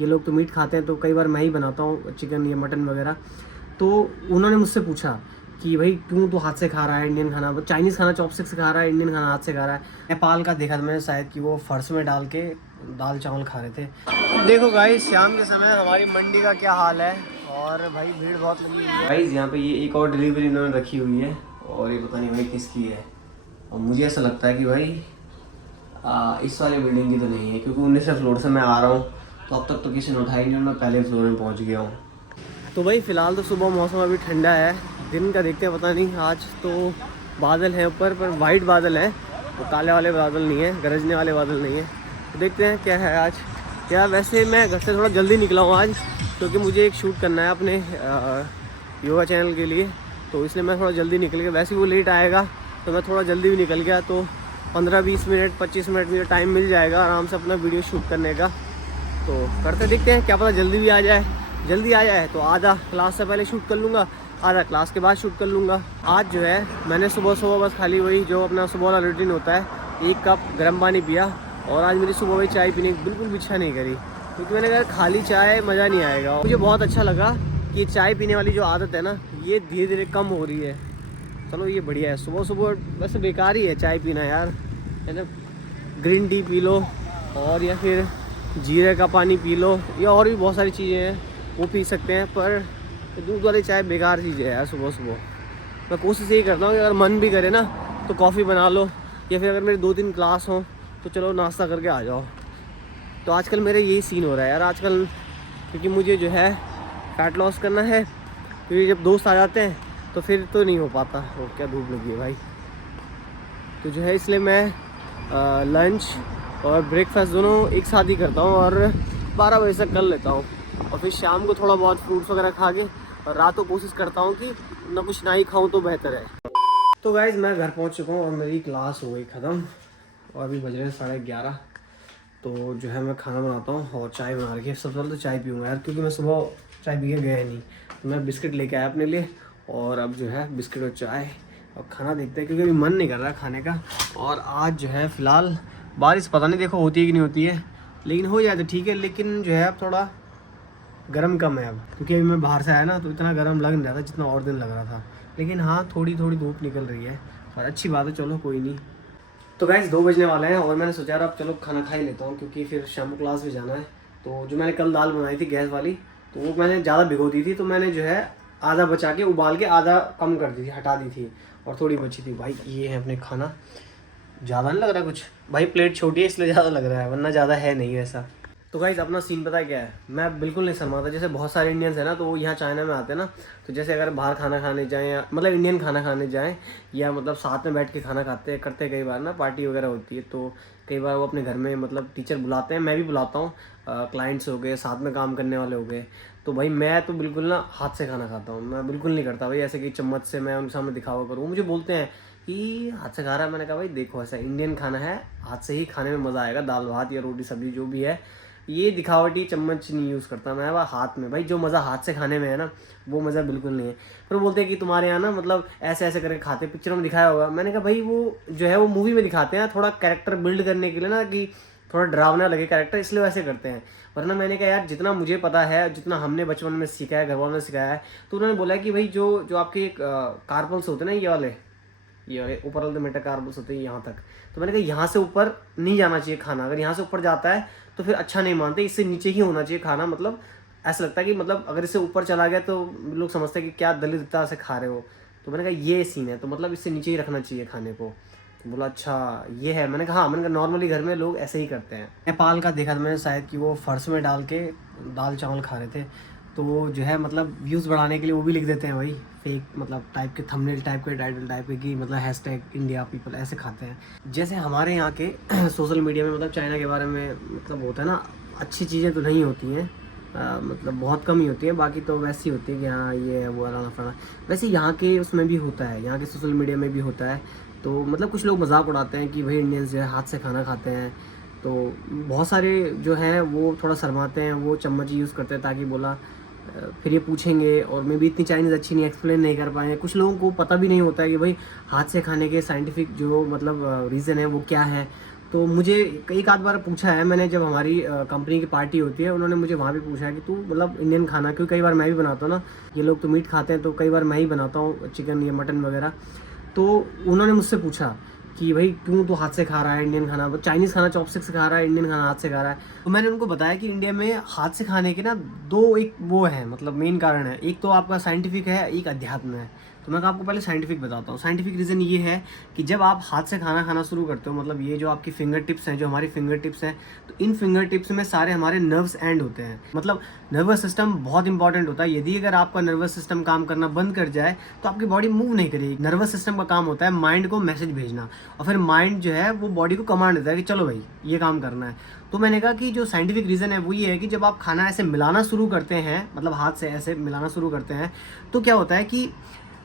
ये लोग तो मीट खाते हैं, तो कई बार मैं ही बनाता हूँ चिकन या मटन वगैरह। तो उन्होंने मुझसे पूछा कि भाई क्यों तू हाथ से खा रहा है इंडियन खाना, चाइनीज़ खाना चॉपस्टिक से खा रहा है, इंडियन खाना हाथ से खा रहा है। नेपाल का देखा था मैंने शायद कि वो फर्श में डाल के दाल चावल खा रहे थे। देखो गाइस शाम के समय हमारी मंडी का क्या हाल है, और भाई भीड़ बहुत लगी हुई है गाइस। यहाँ पे ये एक और डिलीवरी इन्होंने रखी हुई है, और ये पता नहीं भाई किसकी है। और मुझे ऐसा लगता है कि भाई इस वाली बिल्डिंग की तो नहीं है, क्योंकि 19वें फ्लोर से मैं आ रहा हूँ, तो अब तक तो किसी ने उठाई नहीं और मैं पहले फ्लोर में पहुँच गया हूँ। तो भाई फ़िलहाल तो सुबह मौसम अभी ठंडा है, दिन का देखते हैं पता नहीं। आज तो बादल हैं ऊपर, पर वाइट बादल हैं, तो काले वाले बादल नहीं है, गरजने वाले बादल नहीं है। तो देखते हैं क्या है आज। यार वैसे मैं घर से थोड़ा जल्दी निकला हूँ आज, क्योंकि मुझे एक शूट करना है अपने योगा चैनल के लिए, तो इसलिए मैं थोड़ा जल्दी निकल गया। वैसे वो लेट आएगा तो मैं थोड़ा जल्दी भी निकल गया, तो 15-20 मिनट 25 मिनट मुझे टाइम मिल जाएगा आराम से अपना वीडियो शूट करने का। तो करते देखते हैं, क्या पता जल्दी भी आ जाए। जल्दी आ जाए तो आधा क्लास से पहले शूट कर लूँगा, आधा क्लास के बाद शूट कर लूँगा। आज जो है मैंने सुबह सुबह बस खाली वही जो अपना सुबह वाला रूटीन होता है, 1 कप गर्म पानी पिया। और आज मेरी सुबह वही चाय पीने की बिल्कुल भी इच्छा नहीं करी, क्योंकि मैंने कहा खाली चाय मज़ा नहीं आएगा। मुझे बहुत अच्छा लगा कि ये चाय पीने वाली जो आदत है ना, ये धीरे धीरे कम हो रही है। चलो ये बढ़िया है। सुबह सुबह वैसे बेकार ही है चाय पीना यार, है ना। ग्रीन टी पी लो, और या फिर जीरे का पानी पी लो, या और भी बहुत सारी चीज़ें हैं वो पी सकते हैं, पर दूध वाली चाय बेकार चीज़ है यार सुबह सुबह। मैं कोशिश यही करता हूँ कि अगर मन भी करे ना तो कॉफ़ी बना लो, या फिर अगर मेरी 2-3 क्लास हो तो चलो नाश्ता करके आ जाओ। तो आजकल मेरा यही सीन हो रहा है यार आजकल, क्योंकि मुझे जो है फैट लॉस करना है, क्योंकि जब दोस्त आ जाते हैं तो फिर तो नहीं हो पाता। वो क्या धूप लगी है भाई। तो जो है इसलिए मैं लंच और ब्रेकफास्ट दोनों एक साथ ही करता हूँ, और 12 बजे तक कर लेता हूँ। और फिर शाम को थोड़ा बहुत फ्रूट्स वगैरह खा के, और रात को कोशिश करता हूँ कि ना कुछ ना ही खाऊँ तो बेहतर है। तो गाइज़ मैं घर पहुँच चुका हूँ और मेरी क्लास हो गई ख़त्म, और अभी बज रहे हैं 11:30। तो जो है मैं खाना बनाता हूँ और चाय बना रखी है। सबसे पहले तो चाय पीऊँगा यार, क्योंकि मैं सुबह चाय पी के गया नहीं। तो मैं बिस्किट लेके आया अपने लिए, और अब जो है बिस्किट और चाय और खाना देखते हैं, क्योंकि अभी मन नहीं कर रहा है खाने का। और आज जो है फ़िलहाल बारिश पता नहीं देखो होती है कि नहीं होती है, लेकिन हो जाए तो ठीक है। लेकिन जो है अब थोड़ा गर्म कम है अब, क्योंकि अभी मैं बाहर से आया ना, तो इतना गर्म लग नहीं रहा था जितना और दिन लग रहा था। लेकिन हाँ थोड़ी थोड़ी धूप निकल रही है, और अच्छी बात है, चलो कोई नहीं। तो गाइस 2 बजने वाले हैं, और मैंने सोचा यार अब चलो खाना खा ही लेता हूँ, क्योंकि फिर शाम को क्लास भी जाना है। तो जो मैंने कल दाल बनाई थी गैस वाली, तो वो मैंने ज़्यादा भिगो दी थी, तो मैंने जो है आधा बचा के उबाल के आधा कम कर दी थी, हटा दी थी, और थोड़ी बची थी। भाई ये है अपने खाना, ज़्यादा नहीं लग रहा कुछ भाई, प्लेट छोटी है इसलिए ज़्यादा लग रहा है, वरना ज़्यादा है नहीं वैसा। तो गाइस अपना सीन पता है क्या है, मैं बिल्कुल नहीं शर्माता। जैसे बहुत सारे इंडियंस हैं ना, तो वो यहाँ चाइना में आते हैं ना, तो जैसे अगर बाहर खाना खाने जाएँ, या मतलब इंडियन खाना खाने जाएँ, या मतलब साथ में बैठ के खाना खाते करते, कई बार ना पार्टी वगैरह होती है, तो कई बार वो अपने घर में मतलब टीचर बुलाते हैं, मैं भी बुलाता हूँ, क्लाइंट्स हो गए, साथ में काम करने वाले हो गए। तो भाई मैं तो बिल्कुल ना हाथ से खाना खाता हूँ, मैं बिल्कुल नहीं करता भाई ऐसे कि चम्मच से मैं उनके सामने दिखावा करूँ। मुझे बोलते हैं कि हाथ से खा रहा है, मैंने कहा भाई देखो ऐसा इंडियन खाना है, हाथ से ही खाने में मज़ा आएगा। दाल भात या रोटी सब्जी जो भी है, ये दिखावटी चम्मच नहीं यूज़ करता मैं, वह हाथ में। भाई जो मज़ा हाथ से खाने में है ना, वो मज़ा बिल्कुल नहीं है। फिर बोलते हैं कि तुम्हारे यहाँ ना मतलब ऐसे ऐसे करके खाते, पिक्चरों में दिखाया होगा। मैंने कहा भाई वो जो है वो मूवी में दिखाते हैं, थोड़ा कैरेक्टर बिल्ड करने के लिए ना, कि थोड़ा डरावना लगे कैरेक्टर, इसलिए वैसे करते हैं। वरना मैंने कहा यार जितना मुझे पता है, जितना हमने बचपन में सीखा है, घर वालों ने सिखाया है, तो उन्होंने बोला कि भाई जो जो आपके कार्पल्स होते हैं ना, ये वाले ऊपर वाले मेटाकार्पल्स होते हैं यहाँ तक। तो मैंने कहा यहाँ से ऊपर नहीं जाना चाहिए खाना, अगर यहाँ से ऊपर जाता है तो फिर अच्छा नहीं मानते, इससे नीचे ही होना चाहिए खाना। मतलब ऐसा लगता है कि मतलब अगर इससे ऊपर चला गया तो लोग समझते हैं कि क्या दलितता से खा रहे हो। तो मैंने कहा ये सीन है, तो मतलब इससे नीचे ही रखना चाहिए खाने को। तो बोला अच्छा ये है। मैंने कहा हाँ, मैंने कहा नॉर्मली घर में लोग ऐसे ही करते हैं। नेपाल का देखा था मैंने शायद कि वो फर्श में डाल के दाल चावल खा रहे थे, तो वो जो है मतलब व्यूज़ बढ़ाने के लिए वो भी लिख देते हैं भाई फेक, मतलब टाइप के थंबनेल टाइप के, टाइटल टाइप के, कि मतलब हैशटैग इंडिया पीपल ऐसे खाते हैं। जैसे हमारे यहाँ के सोशल मीडिया में मतलब चाइना के बारे में मतलब होता है ना, अच्छी चीज़ें तो नहीं होती हैं, मतलब बहुत कम ही होती है, बाकी तो वैसी होती है कि हाँ ये है वो फलाना फलाना। वैसे यहाँ के उसमें भी होता है, यहाँ के सोशल मीडिया में भी होता है। तो मतलब कुछ लोग मजाक उड़ाते हैं कि भाई इंडियंस जो है हाथ से खाना खाते हैं, तो बहुत सारे जो हैं वो थोड़ा शर्माते हैं, वो चम्मच यूज़ करते हैं, ताकि बोला फिर ये पूछेंगे, और मैं भी इतनी चाइनीज़ अच्छी नहीं एक्सप्लेन नहीं कर पाएंगे। कुछ लोगों को पता भी नहीं होता है कि भाई हाथ से खाने के साइंटिफिक जो मतलब रीज़न है वो क्या है। तो मुझे एक आध बार पूछा है मैंने, जब हमारी कंपनी की पार्टी होती है उन्होंने मुझे वहाँ भी पूछा है कि तू मतलब इंडियन खाना, क्योंकि कई बार मैं भी बनाता हूँ ना, ये लोग तो मीट खाते हैं तो कई बार मैं ही बनाता हूँ चिकन या मटन वगैरह। तो उन्होंने मुझसे पूछा कि भाई क्यों तू हाथ से खा रहा है इंडियन खाना, चाइनीज़ खाना चॉपस्टिक से खा रहा है, इंडियन खाना हाथ से खा रहा है। तो मैंने उनको बताया कि इंडिया में हाथ से खाने के ना दो एक वो है, मतलब मेन कारण है। एक तो आपका साइंटिफिक है, एक अध्यात्म है। तो मैं आपको पहले साइंटिफिक बताता हूँ। साइंटिफिक रीज़न ये है कि जब आप हाथ से खाना खाना शुरू करते हो, मतलब ये जो आपकी फिंगर टिप्स हैं, जो हमारी फिंगर टिप्स हैं, तो इन फिंगर टिप्स में सारे हमारे नर्व्स एंड होते हैं। मतलब नर्वस सिस्टम बहुत इंपॉर्टेंट होता है। यदि अगर आपका नर्वस सिस्टम काम करना बंद कर जाए तो आपकी बॉडी मूव नहीं करेगी। नर्वस सिस्टम का काम होता है माइंड को मैसेज भेजना, और फिर माइंड जो है वो बॉडी को कमांड देता है कि चलो भाई ये काम करना है। तो मैंने कहा कि जो साइंटिफिक रीज़न है वो ये है कि जब आप खाना ऐसे मिलाना शुरू करते हैं, मतलब हाथ से ऐसे मिलाना शुरू करते हैं, तो क्या होता है कि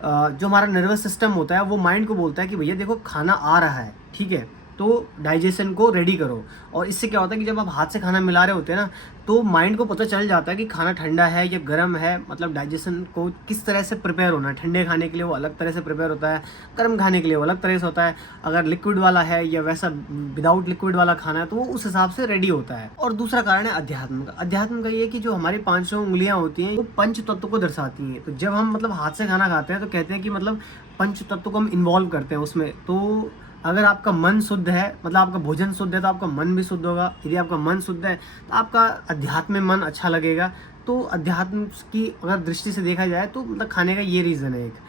जो हमारा नर्वस सिस्टम होता है वो माइंड को बोलता है कि भैया देखो खाना आ रहा है, ठीक है, तो डाइजेशन को रेडी करो। और इससे क्या होता है कि जब आप हाथ से खाना मिला रहे होते हैं ना, तो माइंड को पता चल जाता है कि खाना ठंडा है या गर्म है, मतलब डाइजेशन को किस तरह से प्रिपेयर होना है। ठंडे खाने के लिए वो अलग तरह से प्रिपेयर होता है, गर्म खाने के लिए वो अलग तरह से होता है। अगर लिक्विड वाला है या वैसा विदाउट लिक्विड वाला खाना है तो वो उस हिसाब से रेडी होता है। और दूसरा कारण है अध्यात्म का। अध्यात्म का ये कि जो हमारी 500 उंगलियां होती हैं वो पंच तत्व को दर्शाती हैं। तो जब हम मतलब हाथ से खाना खाते हैं तो कहते हैं कि मतलब पंच तत्व को हम इन्वॉल्व करते हैं उसमें। तो अगर आपका मन शुद्ध है, मतलब आपका भोजन शुद्ध है, तो आपका मन भी शुद्ध होगा। यदि आपका मन शुद्ध है तो आपका अध्यात्म में मन अच्छा लगेगा। तो अध्यात्म की अगर दृष्टि से देखा जाए तो मतलब खाने का ये रीज़न है एक।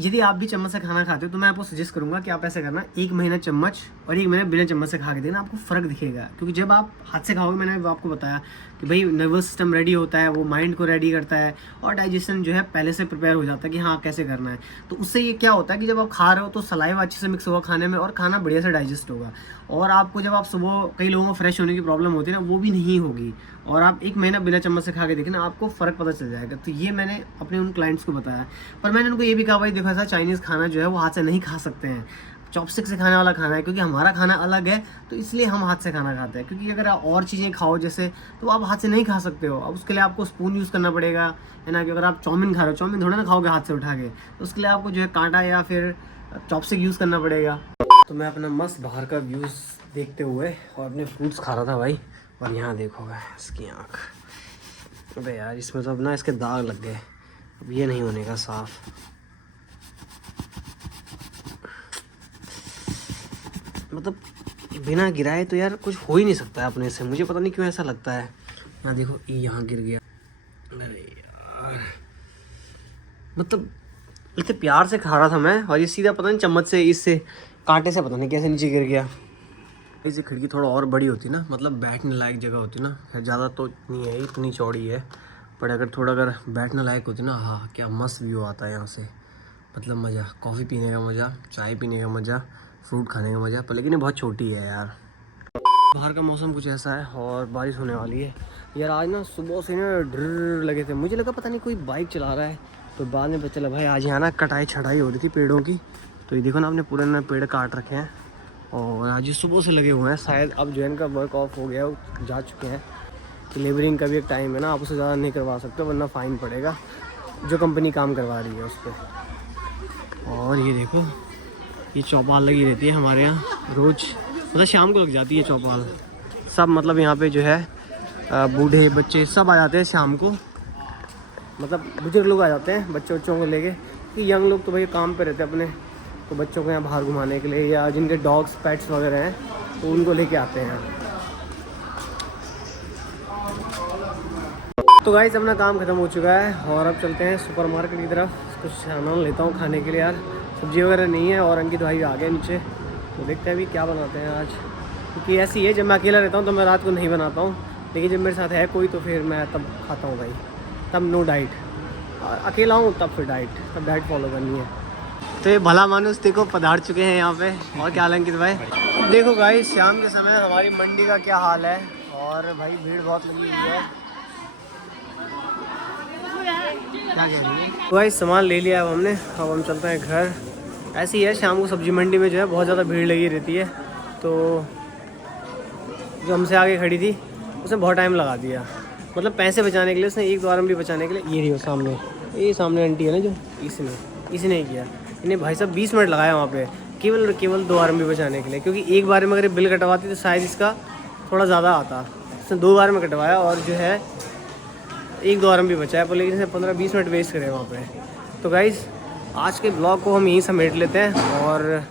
यदि आप भी चम्मच से खाना खाते हो तो मैं आपको सजेस्ट करूंगा कि आप ऐसे करना, 1 महीना चम्मच और 1 महीना बिना चम्मच से खा के देना, आपको फ़र्क दिखेगा। क्योंकि जब आप हाथ से खाओगे, मैंने आपको बताया कि भाई नर्वस सिस्टम रेडी होता है, वो माइंड को रेडी करता है, और डाइजेशन जो है पहले से प्रिपेयर हो जाता है कि हाँ कैसे करना है। तो उससे ये क्या होता है कि जब आप खा रहे हो तो सलाइवा अच्छे से मिक्स होगा खाने में, और खाना बढ़िया से डाइजेस्ट होगा। और आपको जब आप सुबह, कई लोगों को फ्रेश होने की प्रॉब्लम होती है ना, वो भी नहीं होगी। और आप 1 महीना बिना चम्मच से खा के देखना, आपको फ़र्क पता चल जाएगा। तो ये मैंने अपने उन क्लाइंट्स को बताया। पर मैंने उनको ये भी कहा भाई देखो ऐसा चाइनीज़ खाना जो है वो हाथ से नहीं खा सकते हैं, चॉपस्टिक से खाने वाला खाना है, क्योंकि हमारा खाना अलग है, तो इसलिए हम हाथ से खाना खाते हैं। क्योंकि अगर आप और चीज़ें खाओ जैसे, तो आप हाथ से नहीं खा सकते हो। अब उसके लिए आपको स्पून यूज़ करना पड़ेगा, है ना। कि अगर आप चाउमीन खा रहे हो, चाउमीन थोड़ा ना खाओगे हाथ से उठा के, तो उसके लिए आपको जो है कांटा या फिर चॉपस्टिक यूज़ करना पड़ेगा। तो मैं अपना मस्त बाहर का व्यूज़ देखते हुए और अपने फ्रूट्स खा रहा था भाई। और यहाँ देखो इसकी आँख, अबे यार इसमें तो अब ना इसके दाग लग गए, अब ये नहीं होने का साफ। मतलब बिना गिराए तो यार कुछ हो ही नहीं सकता है अपने से, मुझे पता नहीं क्यों ऐसा लगता है। यहाँ देखो यहाँ गिर गया, अरे यार मतलब इतने प्यार से खा रहा था मैं, और ये सीधा पता नहीं चम्मच से, इससे कांटे से पता नहीं कैसे नीचे गिर गया। इसे खिड़की थोड़ा और बड़ी होती ना, मतलब बैठने लायक जगह होती ना, ज़्यादा तो नहीं है, इतनी चौड़ी है, पर अगर बैठने लायक होती ना, हाँ क्या मस्त व्यू आता है यहाँ से। मतलब मज़ा, कॉफ़ी पीने का मज़ा, चाय पीने का मज़ा, फ्रूट खाने का मज़ा। पर लेकिन ये बहुत छोटी है यार। बाहर का मौसम कुछ ऐसा है और बारिश होने वाली है यार। आज ना सुबह से ना डर लगे थे, मुझे लगा पता नहीं कोई बाइक चला रहा है, तो बाद में पता चला भाई आज यहाँ ना कटाई छटाई हो रही थी पेड़ों की। तो ये देखो ना, आपने पूरे ना पेड़ काट रखे हैं, और आज ये सुबह से लगे हुए हैं। शायद अब जो इनका वर्क ऑफ हो गया, जा चुके हैं। कि लेबरिंग का भी एक टाइम है ना, आप उससे ज़्यादा नहीं करवा सकते वरना फ़ाइन पड़ेगा जो कंपनी काम करवा रही है उस पर। और ये देखो ये चौपाल लगी रहती है हमारे यहाँ रोज़, मतलब शाम को लग जाती है चौपाल। सब मतलब यहाँ पे जो है बूढ़े बच्चे सब आ जाते हैं शाम को, मतलब बुजुर्ग लोग आ जाते हैं बच्चों को लेके। कि यंग लोग तो भाई काम पे रहते हैं अपने, तो बच्चों को यहाँ बाहर घुमाने के लिए, या जिनके डॉग्स पेट्स वगैरह हैं तो उनको लेके आते हैं। तो गाइस अपना काम ख़त्म हो चुका है और अब चलते हैं सुपरमार्केट की तरफ। कुछ सामान लेता हूँ खाने के लिए यार, सब्जी वगैरह नहीं है। और अंकित भाई आ गए नीचे, तो देखते हैं अभी क्या बनाते हैं आज। क्योंकि ऐसी है, जब मैं अकेला रहता हूँ तो मैं रात को नहीं बनाता हूँ, लेकिन जब मेरे साथ है कोई तो फिर मैं तब खाता हूँ भाई, तब नो डाइट। अकेला हूँ तब फिर डाइट, तब डाइट फॉलो करनी है। तो ये भला मानुस देखो पधार चुके हैं यहाँ पे। और क्या हाल है अंकित भाई? देखो गाइस शाम के समय हमारी मंडी का क्या हाल है, और भाई भीड़ बहुत लगी हुई है। क्या कह रही है? तो भाई सामान ले लिया अब हमने, अब हम चलते हैं घर। ऐसी ही है शाम को सब्जी मंडी में जो है बहुत ज़्यादा भीड़ लगी रहती है। तो जो हमसे आगे खड़ी थी उसने बहुत टाइम लगा दिया, मतलब पैसे बचाने के लिए उसने, एक द्वार भी बचाने के लिए। ये रही हो सामने, ये सामने आंटी है ना जो, इसने ही किया। इन्हें भाई साहब 20 मिनट लगाया वहाँ पे, केवल 2 RMB बचाने के लिए, क्योंकि एक बार में अगर बिल कटवाती तो शायद इसका थोड़ा ज़्यादा आता। इसने 2 बार में कटवाया और जो है 1-2 RMB बचा है, पर लेकिन इसने 15-20 मिनट वेस्ट करे वहाँ पे। तो गाइज़ आज के ब्लॉग को हम यहीं समेट लेते हैं, और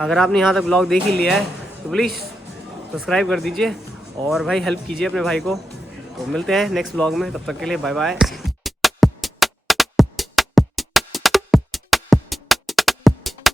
अगर आपने यहाँ तक ब्लॉग देख ही लिया है तो प्लीज़ सब्सक्राइब कर दीजिए और भाई हेल्प कीजिए अपने भाई को। तो मिलते हैं नेक्स्ट ब्लॉग में, तब तक के लिए बाय बाय।